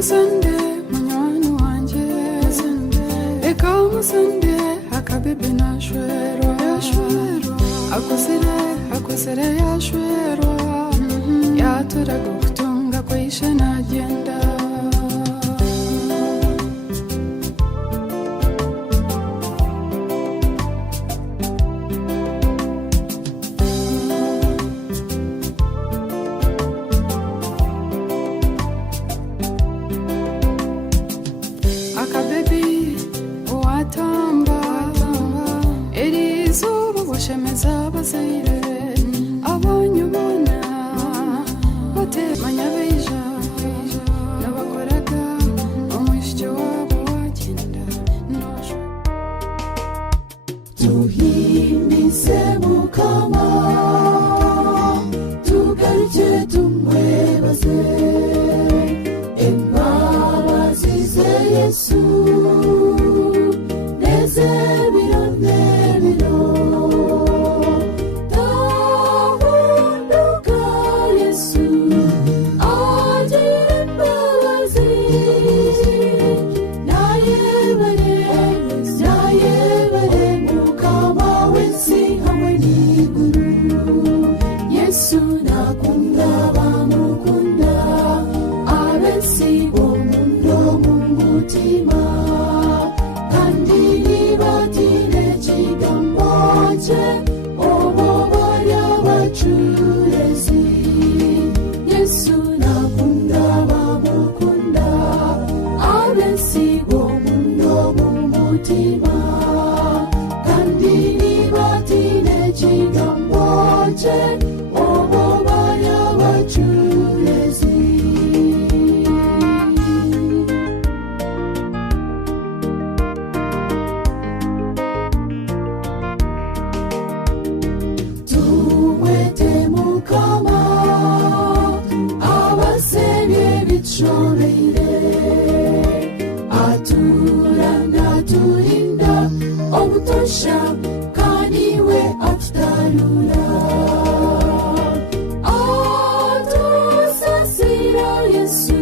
musande munywani wanje eka musande akabibi nashwerwa akusere yashwerwa yaturaga kutunga kwishe nagenda akabebi watamba erizuba washemeza abazire abanyubona batemanya beja nabakoraga umwishyyo wabo wagenda nojo tuhimize mukama tugaruke tumwebaze imbabazi ze Yesu neze biro tahunduka Yesu agira imbabazi nayebare mukama wensi hamwe n'iguru Yesu nakunda bamukunda abensi bomundo mumutima kandi nibatire kigambo cye obo barya bacurezi Yesu nakunda bamukunda abensi bomundo mumutima kandi nibatire kigambo cye obo barya bacurezi tumwete mukama abasebye bicobeire aturanga turinda obutosha kandi we atutarura atusasira Yesu